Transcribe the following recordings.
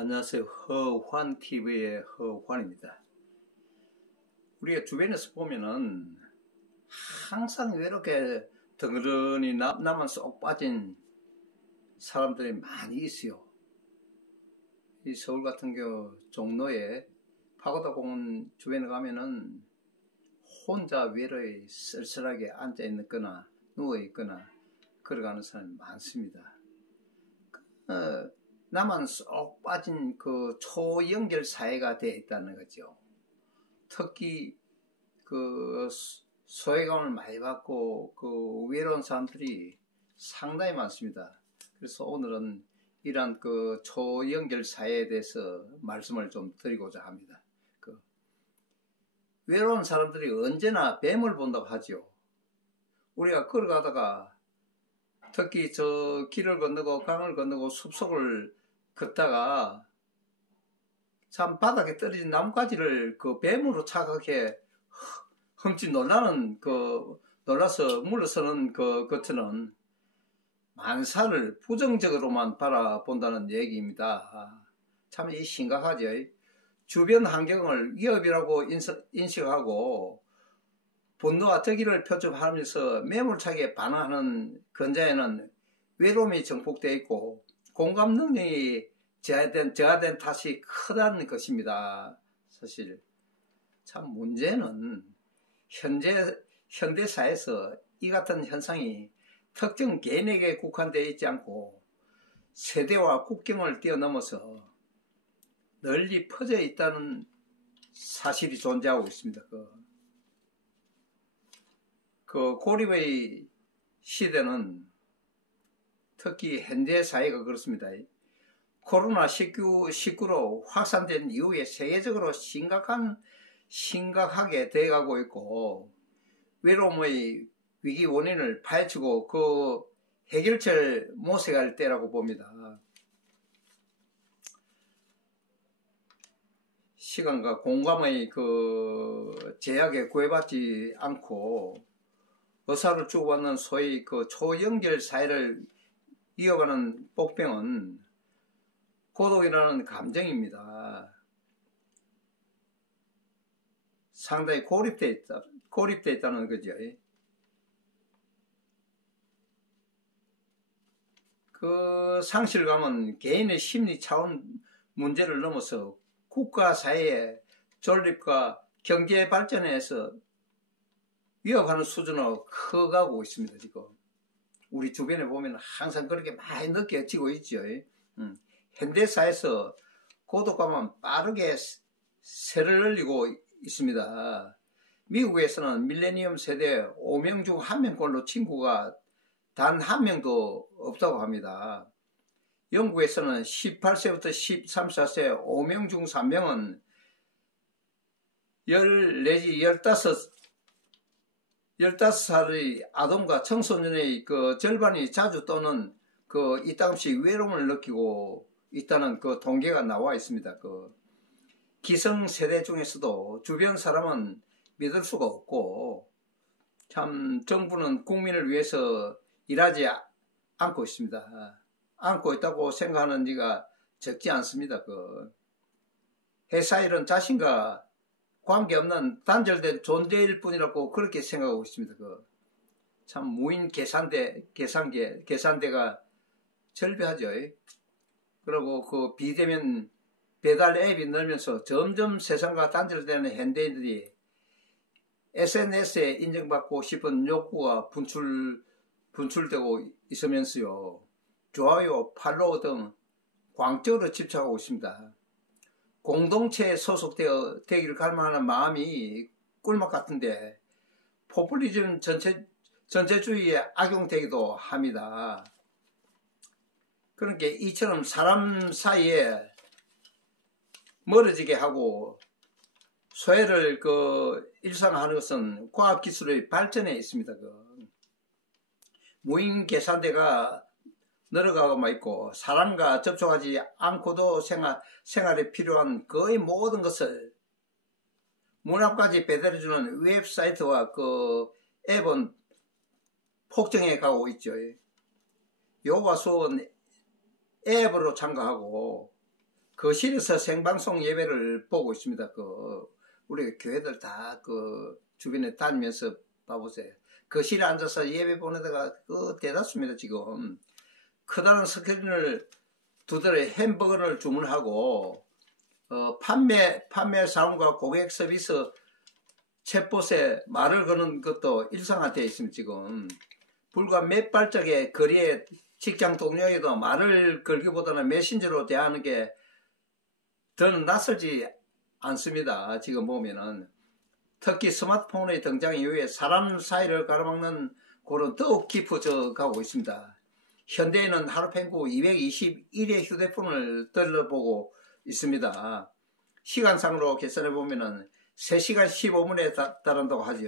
안녕하세요. 허환TV의 허환입니다. 우리가 주변에서 보면은 항상 외롭게 덩그러니 나만 쏙 빠진 사람들이 많이 있어요. 이 서울 같은 경우 종로에 파고다 공원 주변에 가면은 혼자 외로이 쓸쓸하게 앉아 있거나 누워 있거나 걸어가는 사람이 많습니다. 나만 쏙 빠진 그 초연결 사회가 되어 있다는 거죠. 특히 그 소외감을 많이 받고 그 외로운 사람들이 상당히 많습니다. 그래서 오늘은 이러한 그 초연결 사회에 대해서 말씀을 좀 드리고자 합니다. 그 외로운 사람들이 언제나 뱀을 본다고 하죠. 우리가 걸어가다가 특히 저 길을 건너고 강을 건너고 숲속을 걷다가 참 바닥에 떨어진 나뭇가지를 그 뱀으로 착각해 흠칫 놀라서 물러서는 것처럼 만사를 부정적으로만 바라본다는 얘기입니다. 참 이 심각하죠. 주변 환경을 위협이라고 인식하고 분노와 득의를 표출하면서 매몰차게 반응하는 근자에는 외로움이 정복되어 있고 공감 능력이 저하된 탓이 크다는 것입니다. 사실 참 문제는 현대사에서 이 같은 현상이 특정 개인에게 국한되어 있지 않고 세대와 국경을 뛰어넘어서 널리 퍼져 있다는 사실이 존재하고 있습니다. 그 고립의 시대는 특히 현대 사회가 그렇습니다. 코로나19로 확산된 이후에 세계적으로 심각하게 되어가고 있고 외로움의 위기 원인을 파헤치고 그 해결책을 모색할 때라고 봅니다. 시간과 공감의 그 제약에 구애받지 않고 의사를 주고받는 소위 그 초연결 사회를 이어가는 복병은 고독이라는 감정입니다. 상당히 고립되어 있다는 거죠. 그 상실감은 개인의 심리 차원 문제를 넘어서 국가 사회의 존립과 경제 발전에서 위협하는 수준으로 커가고 있습니다. 지금 우리 주변에 보면 항상 그렇게 많이 느껴지고 있죠. 현대사에서 고독감은 빠르게 세를 늘리고 있습니다. 미국에서는 밀레니엄 세대 5명 중 1명꼴로 친구가 단 1명도 없다고 합니다. 영국에서는 18세부터 13, 14세 5명 중 3명은 10 내지 15살의 아동과 청소년의 그 절반이 자주 또는 그 이따금씩 외로움을 느끼고 있다는 그 통계가 나와 있습니다. 그 기성세대 중에서도 주변 사람은 믿을 수가 없고 참 정부는 국민을 위해서 일하지 않고 있습니다. 않고 있다고 생각하는 이가 적지 않습니다. 그 회사 일은 자신과 관계없는 단절된 존재일 뿐이라고 그렇게 생각하고 있습니다. 참 무인 계산대가 절벽하죠. 그리고 그 비대면 배달 앱이 늘면서 점점 세상과 단절되는 현대인들이 SNS에 인정받고 싶은 욕구가 분출되고 있으면서요. 좋아요, 팔로우 등 광적으로 집착하고 있습니다. 공동체에 소속되기를 갈망하는 마음이 꿀맛 같은데 포퓰리즘 전체주의에 악용되기도 합니다. 그러니까 이처럼 사람 사이에 멀어지게 하고 소외를 일상화하는 것은 과학기술의 발전에 있습니다. 무인 계산대가 늘어가고만 있고 사람과 접촉하지 않고도 생활에 필요한 거의 모든 것을 문 앞까지 배달해주는 웹사이트와 그 앱은 폭증해 가고 있죠. 요가 수업은 앱으로 참가하고 거실에서 생방송 예배를 보고 있습니다. 우리 교회들 다 주변에 다니면서 봐보세요. 거실에 앉아서 예배 보는 데가 대다수입니다. 지금 커다란 스크린을 두드려 햄버거를 주문하고 판매 사원과 고객 서비스 챗봇에 말을 거는 것도 일상화되어 있습니다. 지금 불과 몇 발짝의 거리에 직장 동료에도 말을 걸기보다는 메신저로 대하는 게 더는 낯설지 않습니다. 지금 보면은 특히 스마트폰의 등장 이후에 사람 사이를 가로막는 골은 더욱 깊어져 가고 있습니다. 현대인은 하루 평균 221의 휴대폰을 들러보고 있습니다. 시간상으로 계산해 보면은 3시간 15분에 달한다고 하죠.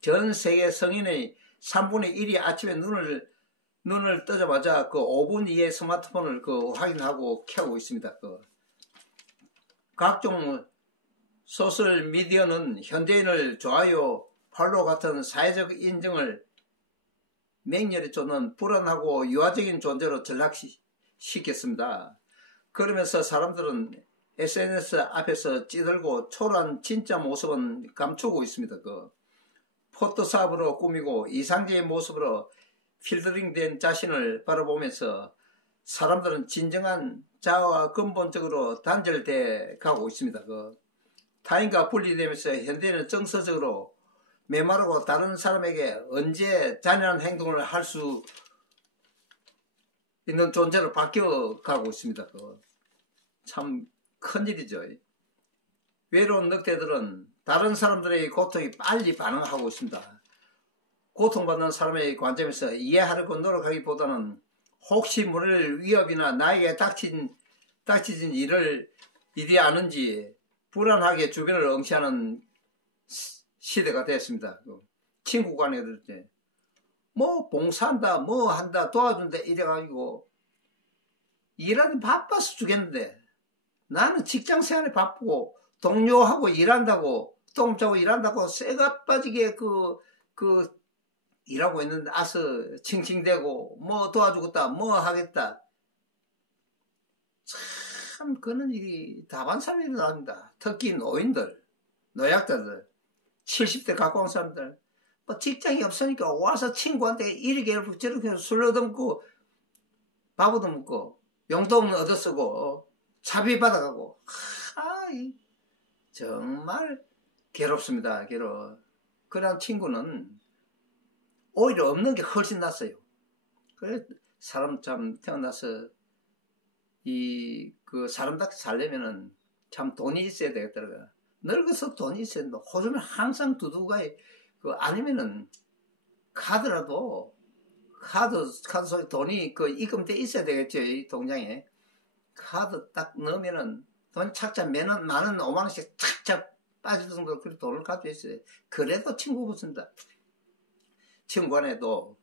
전 세계 성인의 3분의 1이 아침에 눈을 뜨자마자 5분 이에 스마트폰을 확인하고 켜고 있습니다. 각종 소셜 미디어는 현대인을 좋아요, 팔로우 같은 사회적 인정을 맹렬히 쫓는 불안하고 유아적인 존재로 전락시켰습니다. 그러면서 사람들은 SNS 앞에서 찌들고 초라한 진짜 모습은 감추고 있습니다. 포토샵으로 꾸미고 이상적인 모습으로 필터링된 자신을 바라보면서 사람들은 진정한 자아와 근본적으로 단절돼 가고 있습니다. 타인과 분리되면서 현대인은 정서적으로 메마르고 다른 사람에게 언제 잔인한 행동을 할 수 있는 존재로 바뀌어 가고 있습니다. 참 큰일이죠. 외로운 늑대들은 다른 사람들의 고통에 빨리 반응하고 있습니다. 고통받는 사람의 관점에서 이해하려고 노력하기보다는 혹시 모를 위협이나 나에게 닥치진 일이 아는지 불안하게 주변을 응시하는 시대가 됐습니다. 친구 간에 그럴 때 뭐 봉사한다 뭐 한다 도와준다 이래가지고 일하기 바빠서 죽겠는데 나는 직장생활에 바쁘고 동료하고 일한다고 똥 짜고 일한다고 쇠가 빠지게 일하고 있는데 아서 칭칭대고 뭐 도와주겠다 뭐 하겠다. 참 그런 일이 다반사로 일어납니다. 특히 노인들, 노약자들, 70대 가까운 사람들 뭐 직장이 없으니까 와서 친구한테 이렇게 저렇게 술 얻어먹고 밥 얻어먹고 용돈 얻어쓰고 자비 받아가고 정말 괴롭습니다. 괴로워. 그런 친구는 오히려 없는 게 훨씬 낫어요. 그래 사람 참 태어나서 사람답게 살려면은 참 돈이 있어야 되겠더라고요. 늙어서 돈이 있어야 된다. 호주면 항상 두두가에 아니면은 카드라도 카드 속에 돈이 입금돼 있어야 되겠죠. 이 통장에 카드 딱 넣으면은 돈 착착 만원 5만원씩 착착 빠질 정도로 그렇게 돈을 가지고 있어요. 그래도 친구 붙습니다. 친구 간에도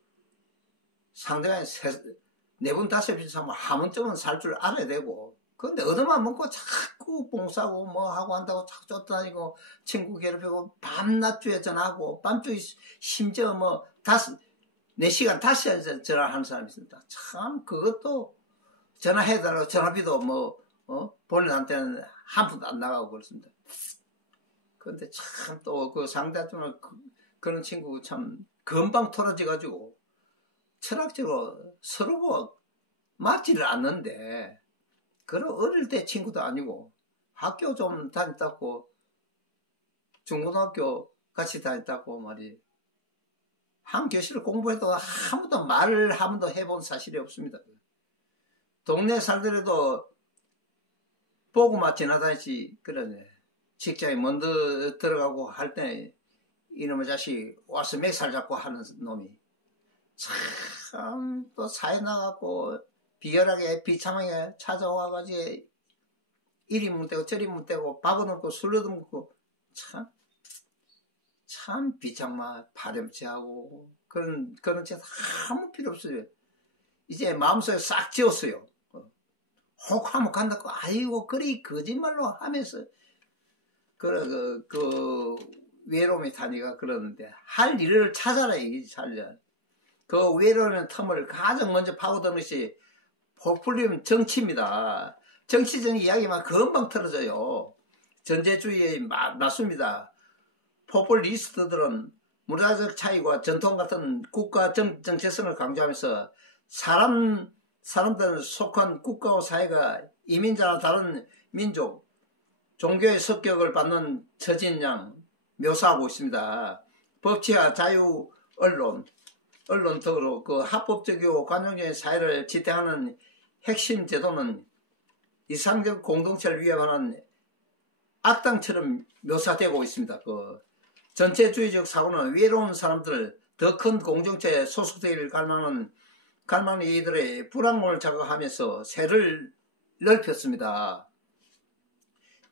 상대방이 4번 5번 사면 한 번쯤은 살 줄 알아야 되고 근데 얻어만 먹고 자꾸 봉사하고 뭐 하고 한다고 자꾸 쫓아다니고 친구 괴롭히고 밤낮주에 전화하고 밤중에 심지어 뭐 4시간 5시간 전화하는 사람이 있습니다. 참 그것도 전화해달라고 전화비도 본인한테는 한 푼도 안 나가고 그렇습니다. 그런데 참 또 상대한테는 그런 친구 참 금방 토라져가지고 철학적으로 서로 맞지를 않는데 그런 어릴 때 친구도 아니고 학교 좀 다녔다고 중고등학교 같이 다녔다고 말이 한 교실을 공부해도 아무도 말을 한 번도 해본 사실이 없습니다. 동네 살더라도 보고만 지나다니지 그러네. 직장에 먼저 들어가고 할 때 이놈의 자식 와서 맥살 잡고 하는 놈이 참 또 사회 나가고 비열하게 비참하게 찾아와가지고 이리 못되고 저리 못되고 밥은 없고 술도 먹고 참 비참한 파렴치하고 그런 짓 아무 필요 없어요. 이제 마음속에 싹 지웠어요. 혹 하면 간다고 아이고 그리 거짓말로 하면서 외로움이 타니까 그러는데 할 일을 찾아라 이게 살려. 외로움의 틈을 가장 먼저 파고드는 것이 포퓰리즘 정치입니다. 정치적인 이야기만 금방 틀어져요. 전제주의에 맞습니다. 포퓰리스트들은 문화적 차이와 전통 같은 국가 정체성을 강조하면서 사람들 속한 국가와 사회가 이민자나 다른 민족, 종교의 습격을 받는 처지인 양 묘사하고 있습니다. 법치와 자유, 언론 등으로 그 합법적이고 관용적인 사회를 지탱하는 핵심 제도는 이상적 공동체를 위협하는 악당처럼 묘사되고 있습니다. 그 전체주의적 사고는 외로운 사람들, 더 큰 공동체에 소속되기를 갈망하는 이들의 불안감을 자극하면서 세를 넓혔습니다.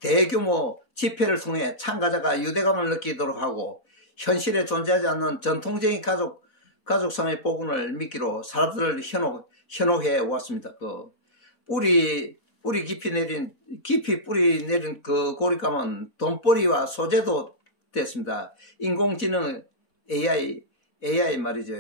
대규모 집회를 통해 참가자가 유대감을 느끼도록 하고 현실에 존재하지 않는 전통적인 가족상의 복원을 미끼로 사람들을 현혹해 왔습니다. 그 깊이 뿌리 내린 그 고립감은 돈벌이와 소재도 됐습니다. 인공지능 AI 말이죠.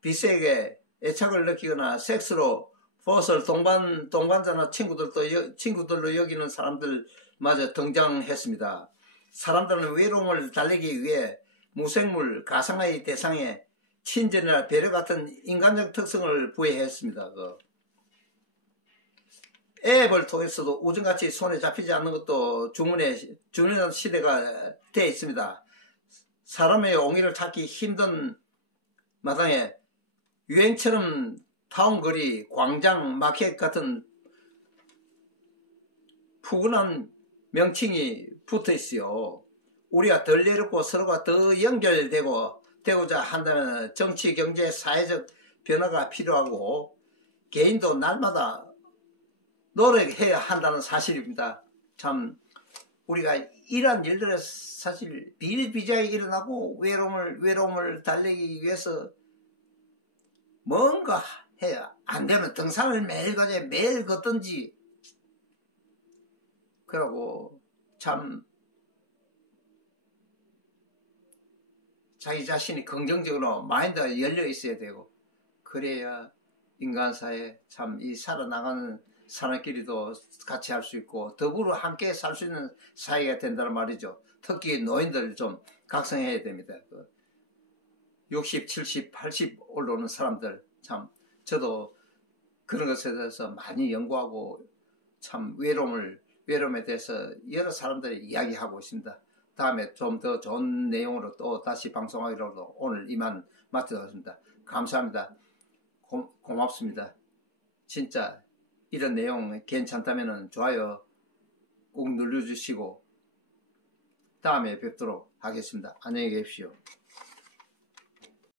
비세에게 애착을 느끼거나 섹스로 벗을 동반자나 친구들로 여기는 사람들마저 등장했습니다. 사람들은 외로움을 달래기 위해 무생물, 가상의 대상에 친절이나 배려 같은 인간적 특성을 부여했습니다. 앱을 통해서도 우정같이 손에 잡히지 않는 것도 중요한 시대가 되어 있습니다. 사람의 옹의를 찾기 힘든 마당에 유행처럼 타운거리, 광장, 마켓 같은 푸근한 명칭이 붙어 있어요. 우리가 덜 외롭고 서로가 더 연결되고자 한다면 정치, 경제, 사회적 변화가 필요하고 개인도 날마다 노력해야 한다는 사실입니다. 참 우리가 이러한 일들은 사실 비일비재하게 일어나고 외로움을 달래기 위해서 뭔가 해야 안 되면 등산을 매일 걷든지 그러고 참 자기 자신이 긍정적으로 마인드가 열려 있어야 되고 그래야 인간사회 참 이 살아나가는 사람끼리도 같이 할 수 있고 더불어 함께 살 수 있는 사회가 된다는 말이죠. 특히 노인들 좀 각성해야 됩니다. 60, 70, 80 올라오는 사람들 참 저도 그런 것에 대해서 많이 연구하고 참 외로움에 대해서 여러 사람들이 이야기하고 있습니다. 다음에 좀 더 좋은 내용으로 또 다시 방송하기로 오늘 이만 마치도록 하겠습니다. 감사합니다. 고맙습니다. 진짜 이런 내용 괜찮다면 좋아요 꼭 눌러주시고 다음에 뵙도록 하겠습니다. 안녕히 계십시오.